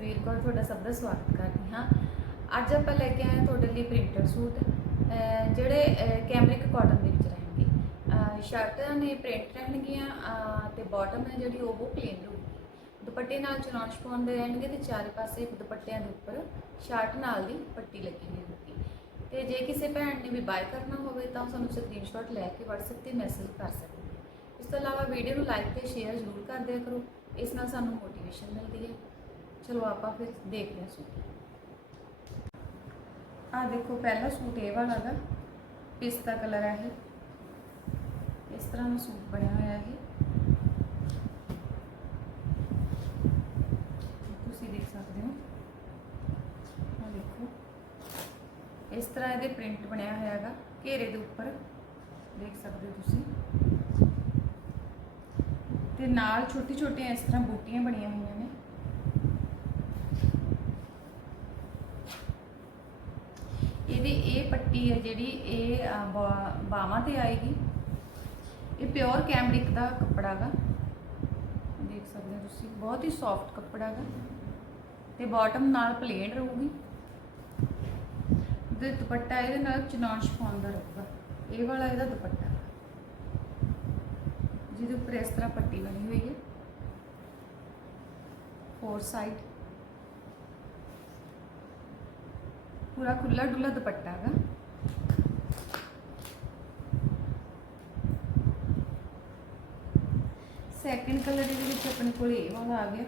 ਸਤਵੀਰ ਕੌਰ ਤੁਹਾਡਾ ਸਭ ਦਾ ਸਵਾਗਤ ਕਰਦੀ ਹਾਂ। ਅੱਜ ਆਪਾਂ ਲੈ ਕੇ ਆਏ ਹਾਂ ਤੁਹਾਡੇ ਲਈ ਪ੍ਰਿੰਟਡ ਸੂਟ। ਜਿਹੜੇ, ਅਹ ਕੈਮਰਿਕ ਕਾਟਨ ਦੇ ਵਿੱਚ ਰਹਿਣਗੇ। ਸ਼ਰਟਾਂ ਨੇ ਪ੍ਰਿੰਟ ਰਹਿਣਗੀਆਂ, ਅਹ ਤੇ ਬਾਟਮ ਹੈ ਜਿਹੜੀ ਉਹ ਪਲੇਨ ਰਹੂਗੀ। ਦੁਪੱਟੇ ਨਾਲ ਚੁਣਾਉਣ ਛਪਾਉਣ ਦੇ ਰਹਿਣਗੇ ਤੇ ਚਾਰੇ ਪਾਸੇ ਦੁਪੱਟਿਆਂ ਦੇ ਉੱਪਰ ਸ਼ਰਟ ਨਾਲ ਦੀ ਪੱਟੀ ਲੱਗੀ ਹੋਈ ਹੋਊਗੀ। ਤੇ ਜੇ ਕਿਸੇ ਭੈਣ ਨੇ ਵੀ ਬਾਏ ਕਰਨਾ ਹੋਵੇ ਤਾਂ ਉਹ ਸਾਨੂੰ ਸਕਰੀਨਸ਼ਾਟ ਲੈ ਕੇ WhatsApp ਤੇ ਮੈਸੇਜ ਕਰ ਸਕਦੇ ਨੇ ਇਸ ਤੋਂ ਇਲਾਵਾ ਵੀਡੀਓ ਨੂੰ ਲਾਈਕ ਤੇ ਸ਼ੇਅਰ ਜ਼ਰੂਰ ਕਰ ਦਿਆ ਕਰੋ। ਇਸ ਨਾਲ ਸਾਨੂੰ ਮੋਟੀਵੇਸ਼ਨ ਮਿਲਦੀ ਹੈ। ਚਲੋ ਆਪਾਂ ਫਿਰ ਦੇਖਦੇ ਹਾਂ ਸੂਟ ਆ ਦੇਖੋ ਪਹਿਲਾ ਸੂਟ ਇਹ ਵਾਲਾ ਦਾ ਪਿਸਤਾ ਕਲਰ ਹੈ ਇਹ ਇਸ ਤਰ੍ਹਾਂ ਦਾ ਸੂਟ ਬਣਿਆ ਹੋਇਆ ਹੈ ਤੁਸੀਂ ਦੇਖ ਸਕਦੇ ਹੋ ਆ ਦੇਖੋ ਇਸ ਤਰ੍ਹਾਂ ਇਹਦੇ ਪ੍ਰਿੰਟ ਬਣਿਆ ਹੋਇਆ ਹੈਗਾ ਘੇਰੇ ਦੇ ਉੱਪਰ ਦੇਖ ਸਕਦੇ ਹੋ ਤੁਸੀਂ ਤੇ ਨਾਲ ਛੋਟੀ ਛੋਟੀਆਂ ਇਸ ਤਰ੍ਹਾਂ ਬੂਟੀਆਂ ਬਣੀਆਂ ਹੋਈਆਂ ਨੇ ਇਹਦੀ ਇਹ ਹੈ ਜਿਹੜੀ ਇਹ ਬਾਹਾਂ ਤੇ ਆਏਗੀ। ਇਹ ਪਿਓਰ ਕੈਮਰਿਕ ਦਾ ਕੱਪੜਾ ਗਾ। ਦੇਖ ਸਕਦੇ ਹੋ ਤੁਸੀਂ, ਬਹੁਤ ਹੀ ਸੌਫਟ ਕੱਪੜਾ ਗਾ। ਤੇ ਬਾਟਮ ਨਾਲ ਪਲੇਨ ਰਹੂਗੀ। ਤੇ ਦੁਪੱਟਾ ਇਹਦੇ ਨਾਲ ਚਨੌਨ ਸ਼ਫੋਨ ਦਾ ਰਹੂਗਾ। ਇਹ ਵਾਲਾ ਇਹਦਾ ਦੁਪੱਟਾ। ਜਿਹਦੇ ਉੱਪਰ ਇਸ ਤਰ੍ਹਾਂ ਪੱਟੀ ਬਣੀ ਹੋਈ ਹੈ। ਫੋਰ ਸਾਈਡ ਪੂਰਾ ਖੁੱਲਾ ਡੁੱਲਾ ਦੁਪੱਟਾ ਹੈਗਾ ਸੈਕਿੰਡ ਕਲਰ ਦੇ ਵਿੱਚ ਆਪਣੇ ਕੋਲ ਇਹ ਵਾਲਾ ਆ ਗਿਆ।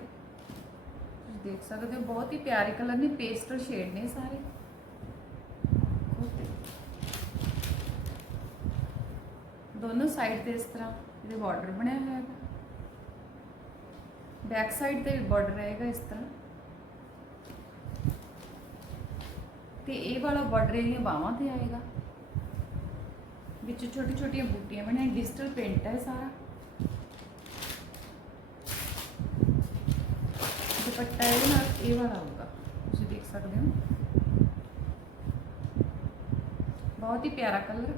ਦੇਖ ਸਕਦੇ ਹੋ, ਬਹੁਤ ਹੀ ਪਿਆਰੇ ਕਲਰ ਨੇ ਪੇਸਟਲ ਸ਼ੇਡ ਨੇ ਸਾਰੇ। ਦੋਨੋਂ ਸਾਈਡ ਤੇ ਇਸ ਤਰ੍ਹਾਂ ਇਹਦੇ ਬਾਰਡਰ ਬਣਿਆ ਹੋਇਆ ਹੈਗਾ। ਬੈਕ ਸਾਈਡ ਤੇ ਵੀ ਬਾਰਡਰ ਰਹੇਗਾ ਇਸ ਤਰ੍ਹਾਂ। ਤੇ ਇਹ ਵਾਲਾ ਬਾਰਡਰ ਇਹਦੀਆਂ ਬਾਹਾਂ ਤੇ ਆਏਗਾ। ਵਿੱਚ ਛੋਟੀ ਛੋਟੀਆਂ ਬੂਟੀਆਂ ਬਣੀਆਂ ਡਿਜੀਟਲ ਪ੍ਰਿੰਟ ਹੈ ਸਾਰਾ। ਦੁਪੱਟਾ ਇਹਦੇ ਨਾਲ ਇਹ ਵਾਲਾ ਆਊਗਾ, ਤੁਸੀਂ ਦੇਖ ਸਕਦੇ ਹੋ। ਬਹੁਤ ਹੀ ਪਿਆਰਾ ਕਲਰ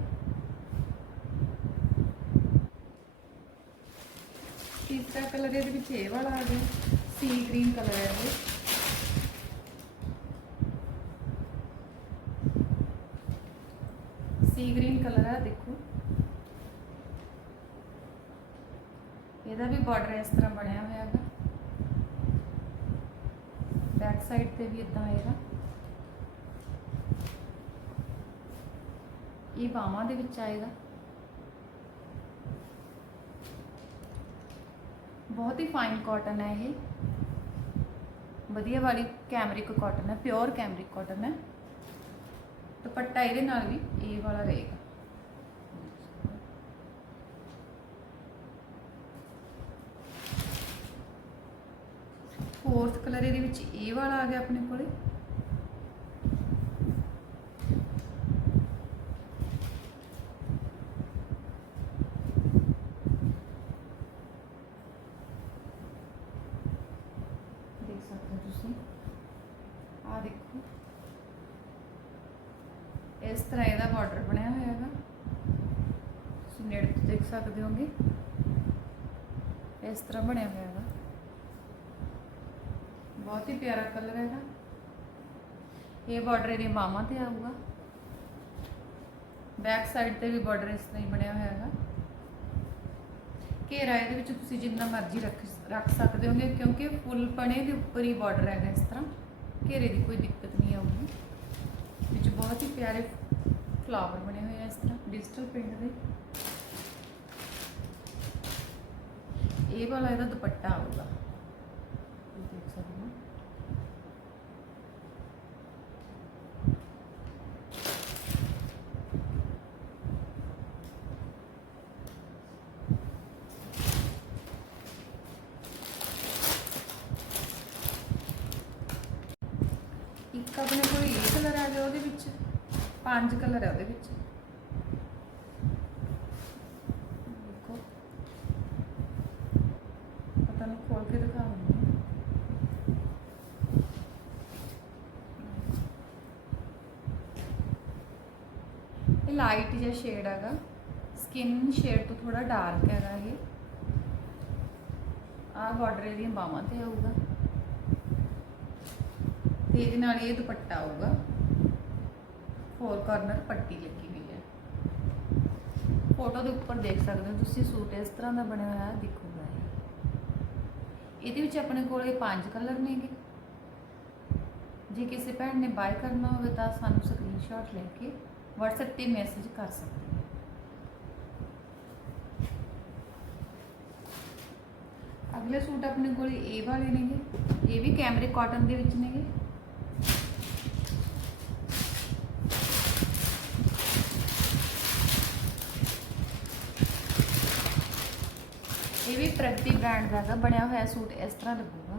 ਤੀਸਰਾ ਕਲਰ ਇਹਦੇ ਵਿੱਚ ਇਹ ਵਾਲਾ ਆ ਗਿਆ ਸੀ ਗ੍ਰੀਨ ਕਲਰ ਹੈ ਇਹ। ਸੀ ਗ੍ਰੀਨ ਕਲਰ ਹੈ ਦੇਖੋ। ਇਹਦਾ ਵੀ ਬਾਰਡਰ ਇਸ ਤਰ੍ਹਾਂ ਬਣਿਆ ਹੋਇਆ ਹੈਗਾ। ਬੈਕ ਸਾਈਡ ਤੇ ਵੀ ਇਦਾਂ ਆਏਗਾ ਇਹ ਬਾਹਾਂ ਦੇ ਵਿੱਚ ਆਏਗਾ। ਬਹੁਤ ਹੀ ਫਾਈਨ ਕਾਟਨ ਹੈ ਇਹ। ਵਧੀਆ ਵਾਲੀ ਕੈਮਰਿਕ ਕਾਟਨ ਹੈ ਪਿਓਰ ਕੈਮਰਿਕ ਕਾਟਨ ਹੈ ਦੁਪੱਟਾ ਇਹਦੇ ਨਾਲ ਵੀ ਇਹ ਵਾਲਾ ਰਹੇਗਾ। ਫੋਰਥ ਕਲਰ ਇਹਦੇ ਵਿੱਚ ਇਹ ਵਾਲਾ ਆ ਗਿਆ ਆਪਣੇ ਕੋਲੇ ਦੇਖ ਸਕਦੇ ਹੋ ਤੁਸੀਂ ਆ ਦੇਖੋ ਇਸ ਤਰ੍ਹਾਂ ਇਹਦਾ ਬਾਰਡਰ ਬਣਿਆ ਹੋਇਆ ਹੈਗਾ। ਤੁਸੀਂ ਨੇੜੇ ਤੋਂ ਦੇਖ ਸਕਦੇ ਹੋਗੇ। ਇਸ ਤਰ੍ਹਾਂ ਬਣਿਆ ਹੋਇਆ ਹੈਗਾ। ਬਹੁਤ ਹੀ ਪਿਆਰਾ ਕਲਰ ਹੈਗਾ। ਇਹ ਬਾਰਡਰ ਇਹਦੇ ਬਾਹਾਂ ਤੇ ਆਊਗਾ। ਬੈਕ ਸਾਈਡ ਤੇ ਵੀ ਬਾਰਡਰ ਇਸ ਤਰ੍ਹਾਂ ਹੀ ਬਣਿਆ ਹੋਇਆ ਹੈਗਾ। ਘੇਰਾ ਇਹਦੇ ਵਿੱਚ ਤੁਸੀਂ ਜਿੰਨਾ ਮਰਜ਼ੀ ਰੱਖ ਰੱਖ ਸਕਦੇ ਹੋਗੇ, ਕਿਉਂਕਿ ਫੁੱਲ ਪਣੇ ਦੇ ਉੱਪਰ ਹੀ ਬਾਰਡਰ ਹੈਗਾ ਇਸ ਤਰ੍ਹਾਂ। ਘੇਰੇ ਦੀ ਕੋਈ ਦਿੱਕਤ ਨਹੀਂ ਆਊਗੀ। ਵਿੱਚ ਬਹੁਤ ਹੀ ਪਿਆਰੇ ਫਲਾਵਰ ਬਣੇ ਹੋਏ ਆ ਇਸ ਤਰ੍ਹਾਂ ਡਿਜੀਟਲ ਪ੍ਰਿੰਟ ਦੇ ਇਹ ਵਾਲਾ ਇਹਦਾ ਦੁਪੱਟਾ ਆਊਗਾ ਤੁਸੀਂ ਦੇਖ ਸਕਦੇ ਹੋ ਇੱਕ ਆਪਣੇ ਕੋਲ ਇਹ ਕਲਰ ਆ ਗਿਆ ਉਹਦੇ ਵਿੱਚ ਪੰਜ ਕਲਰ ਹੈ ਉਹਦੇ ਵਿੱਚ। ਦੇਖੋ। ਪਤਾ ਨਹੀਂ ਖੋਲ ਕੇ ਦਿਖਾ ਇਹ ਲਾਈਟ ਜਿਹਾ ਸ਼ੇਡ ਹੈਗਾ। ਸਕਿਨ ਸ਼ੇਡ ਤੋਂ ਥੋੜਾ ਡਾਰਕ ਹੈਗਾ ਇਹ। ਆਹ ਬਾਰਡਰ ਇਹਦੀਆਂ ਬਾਹਾਂ ਤੇ ਆਊਗਾ। ਤੇ ਇਹਦੇ ਨਾਲ ਇਹ ਦੁਪੱਟਾ ਆਊਗਾ। ਫੋਰ ਕਾਰਨਰ ਪੱਟੀ ਲੱਗੀ ਹੋਈ ਹੈ। ਫੋਟੋ ਦੇ ਉੱਪਰ ਦੇਖ ਸਕਦੇ ਹੋ ਤੁਸੀਂ, ਸੂਟ ਇਸ ਤਰ੍ਹਾਂ ਦਾ ਬਣਿਆ ਹੋਇਆ ਦਿਖੂਗਾ ਇਹਦੇ ਵਿੱਚ ਆਪਣੇ ਕੋਲੇ ਪੰਜ ਕਲਰ ਨੇਗੇ ਜੇ ਕਿਸੇ ਭੈਣ ਨੇ ਬਾਏ ਕਰਨਾ ਹੋਵੇ ਤਾਂ ਸਾਨੂੰ ਸਕਰੀਨਸ਼ਾਟ ਲੈ ਕੇ WhatsApp ਤੇ ਮੈਸੇਜ ਕਰ ਸਕਦੇ ਹੋ। ਅਗਲੇ ਸੂਟ ਆਪਣੇ ਕੋਲ ਇਹ ਵਾਲੇ ਨੇਗੇ ਇਹ ਵੀ ਕੈਮਰੇ ਕਾਟਨ ਦੇ ਵਿੱਚ ਨੇਗੇ ਇਹ ਵੀ ਪ੍ਰਗਤੀ ਬ੍ਰਾਂਡ ਦਾ ਹੈਗਾ ਬਣਿਆ ਹੋਇਆ ਸੂਟ ਇਸ ਤਰ੍ਹਾਂ ਲੱਗੂਗਾ।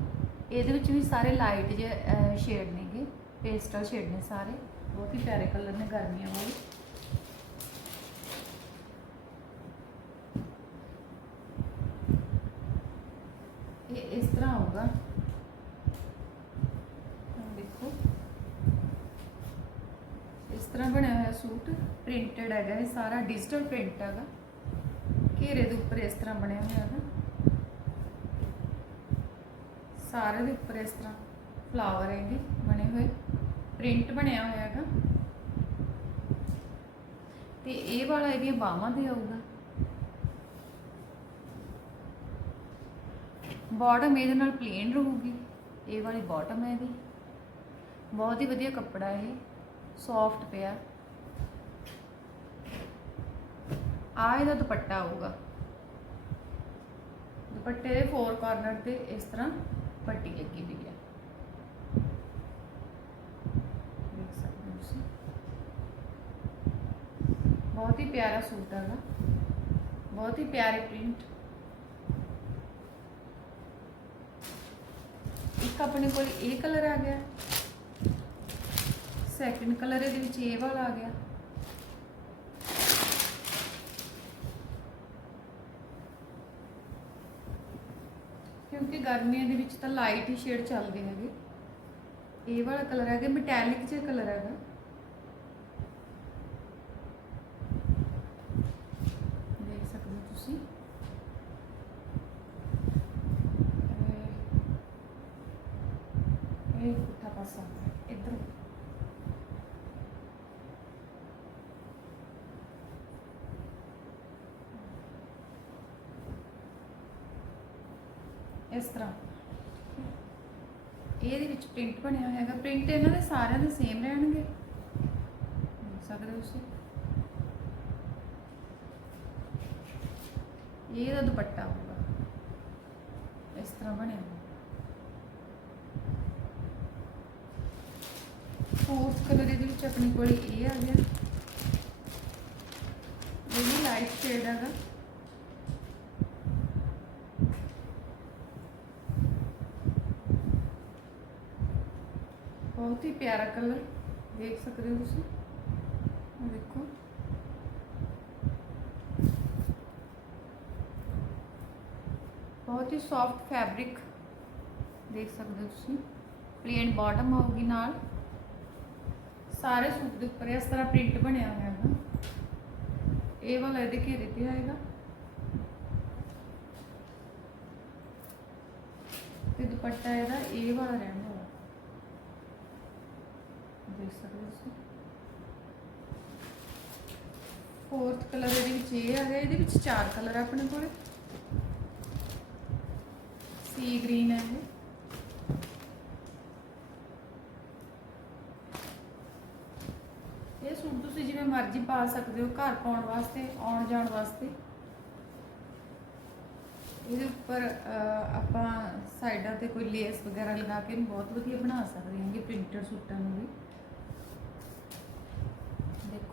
ਇਹਦੇ ਵਿੱਚ ਵੀ ਸਾਰੇ ਲਾਈਟ ਜਿਹੇ ਸ਼ੇਡ ਨੇਗੇ ਪੇਸਟਲ ਸ਼ੇਡ ਨੇ ਸਾਰੇ। ਬਹੁਤ ਹੀ ਪਿਆਰੇ ਕਲਰ ਨੇ ਗਰਮੀਆਂ ਵਾਲੇ। ਇਹ ਇਸ ਤਰ੍ਹਾਂ ਆਊਗਾ। ਆਹ ਦੇਖੋ। ਇਸ ਤਰ੍ਹਾਂ ਬਣਿਆ ਹੋਇਆ ਸੂਟ ਪ੍ਰਿੰਟਡ ਹੈਗਾ, ਇਹ ਸਾਰਾ ਡਿਜੀਟਲ ਪ੍ਰਿੰਟ ਹੈਗਾ। ਘੇਰੇ ਦੇ ਉੱਪਰ ਇਸ ਤਰ੍ਹਾਂ ਬਣਿਆ ਹੋਇਆ ਹੈਗਾ। ਸਾਰੇ ਦੇ ਉੱਪਰ ਇਸ ਤਰ੍ਹਾਂ ਫਲਾਵਰ ਹੈਗੇ ਬਣੇ ਹੋਏ ਪ੍ਰਿੰਟ ਬਣਿਆ ਹੋਇਆ ਹੈਗਾ। ਤੇ ਇਹ ਵਾਲਾ ਇਹਦੀਆਂ ਬਾਹਾਂ ਤੇ ਆਊਗਾ। ਬਾਟਮ ਇਹਦੇ ਨਾਲ ਪਲੇਨ ਰਹੂਗੀ। ਇਹ ਵਾਲੀ ਬਾਟਮ ਹੈ ਇਹਦੀ। ਬਹੁਤ ਹੀ ਵਧੀਆ ਕੱਪੜਾ ਇਹ ਸੌਫਟ ਪਿਆ। ਆ ਇਹਦਾ ਦੁਪੱਟਾ ਆਊਗਾ। ਦੁਪੱਟੇ ਦੇ ਫੋਰ ਕਾਰਨਰ ਤੇ ਇਸ ਤਰ੍ਹਾਂ ਪੱਟੀ ਲੱਗੀ ਹੋਈ ਹੈ ਦੇਖ ਸਕਦੇ ਹੋ ਤੁਸੀਂ। ਬਹੁਤ ਹੀ ਪਿਆਰਾ ਸੂਟ ਹੈਗਾ ਬਹੁਤ ਹੀ ਪਿਆਰੇ ਪ੍ਰਿੰਟ। ਇੱਕ ਆਪਣੇ ਕੋਲ ਇਹ ਕਲਰ ਆ ਗਿਆ। ਸੈਕਿੰਡ ਕਲਰ ਇਹਦੇ ਵਿੱਚ ਇਹ ਵਾਲਾ ਆ ਗਿਆ ਕਿਉਂਕਿ ਗਰਮੀਆਂ ਦੇ ਵਿੱਚ ਤਾਂ ਲਾਈਟ ਹੀ ਸ਼ੇਡ ਚੱਲਦੇ ਹੈਗੇ। ਇਹ ਵਾਲਾ ਕਲਰ ਹੈਗਾ ਮੈਟੈਲਿਕ ਜਿਹਾ ਕਲਰ ਹੈਗਾ। ਦੇਖ ਸਕਦੇ ਹੋ ਤੁਸੀਂ। ਇਹ ਇਹ ਪੁੱਠਾ ਪਾਸਾ। ਇਸ ਤਰ੍ਹਾਂ। ਇਹਦੇ ਵਿੱਚ ਪ੍ਰਿੰਟ ਬਣਿਆ ਹੋਇਆ ਹੈਗਾ। ਪ੍ਰਿੰਟ ਇਹਨਾਂ ਦੇ ਸਾਰਿਆਂ ਦੇ ਸੇਮ ਰਹਿਣਗੇ। ਦੇਖ ਸਕਦੇ ਹੋ ਤੁਸੀਂ। ਇਹ ਦਾ ਦੁਪੱਟਾ ਹੋਊਗਾ। ਇਸ ਤਰ੍ਹਾਂ ਬਣਿਆ ਹੋਇਆ ਫੋਰਥ ਕਲਰ ਇਹਦੇ ਵਿੱਚ ਆਪਣੀ ਕੋਲ ਇਹ ਆ ਗਿਆ। ਇਹ ਲਾਈਟ ਸ਼ੇਡ ਹੈਗਾ। ਬਹੁਤ ਹੀ ਪਿਆਰਾ ਕਲਰ ਦੇਖ ਸਕਦੇ ਹੋ ਤੁਸੀਂ। ਆਹ ਦੇਖੋ। ਬਹੁਤ ਹੀ ਸੌਫਟ ਫੈਬਰਿਕ ਦੇਖ ਸਕਦੇ ਹੋ ਤੁਸੀਂ। ਪਲੇਨ ਬਾਟਮ ਹੋਊਗੀ ਨਾਲ। ਸਾਰੇ ਸੂਟ ਦੇ ਉੱਪਰ ਇਸ ਤਰ੍ਹਾਂ ਪ੍ਰਿੰਟ ਬਣਿਆ ਹੋਇਆ ਹੈਗਾ। ਇਹ ਵਾਲਾ ਇਹਦੇ ਘੇਰੇ ਤੇ ਆਏਗਾ। ਤੇ ਦੁਪੱਟਾ ਇਹਦਾ ਇਹ ਵਾਲਾ ਰਹਿਣਾ ਵਾ ਦੇਖ ਸਕਦੇ ਹੋ ਤੁਸੀਂ। ਫੋਰਥ ਕਲਰ ਇਹਦੇ ਵਿੱਚ ਇਹ ਆ ਗਿਆ ਇਹਦੇ ਵਿੱਚ ਚਾਰ ਕਲਰ ਆ ਆਪਣੇ ਕੋਲੇ। ਸੀ ਗ੍ਰੀਨ ਹੈ ਇਹ। ਇਹ ਸੂਟ ਤੁਸੀਂ ਜਿਵੇਂ ਮਰਜ਼ੀ ਪਾ ਸਕਦੇ ਹੋ ਘਰ ਪਾਉਣ ਵਾਸਤੇ, ਆਉਣ ਜਾਣ ਵਾਸਤੇ। ਇਹਦੇ ਉੱਪਰ ਆਪਾਂ ਸਾਈਡਾਂ ਤੇ ਕੋਈ ਲੇਸ ਵਗੈਰਾ ਲਗਾ ਕੇ ਬਹੁਤ ਵਧੀਆ ਬਣਾ ਸਕਦੇ ਹਾਂ ਹਾਂਗੇ ਪ੍ਰਿੰਟਡ ਸੂਟਾਂ ਨੂੰ ਵੀ।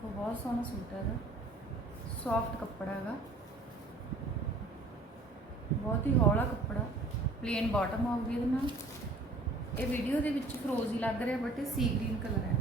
ਦੇਖੋ, ਬਹੁਤ ਸੋਹਣਾ ਸੂਟ ਹੈਗਾ ਸੌਫਟ ਕੱਪੜਾ ਹੈਗਾ। ਬਹੁਤ ਹੀ ਹੌਲਾ ਕੱਪੜਾ ਪਲੇਨ ਬਾਟਮ ਆਊਗੀ ਇਹਦੇ ਨਾਲ। ਇਹ ਵੀਡੀਓ ਦੇ ਵਿੱਚ ਫਰੋਜ਼ੀ ਲੱਗ ਰਿਹਾ ਬਟ ਇਹ ਸੀ ਗ੍ਰੀਨ ਕਲਰ ਹੈ।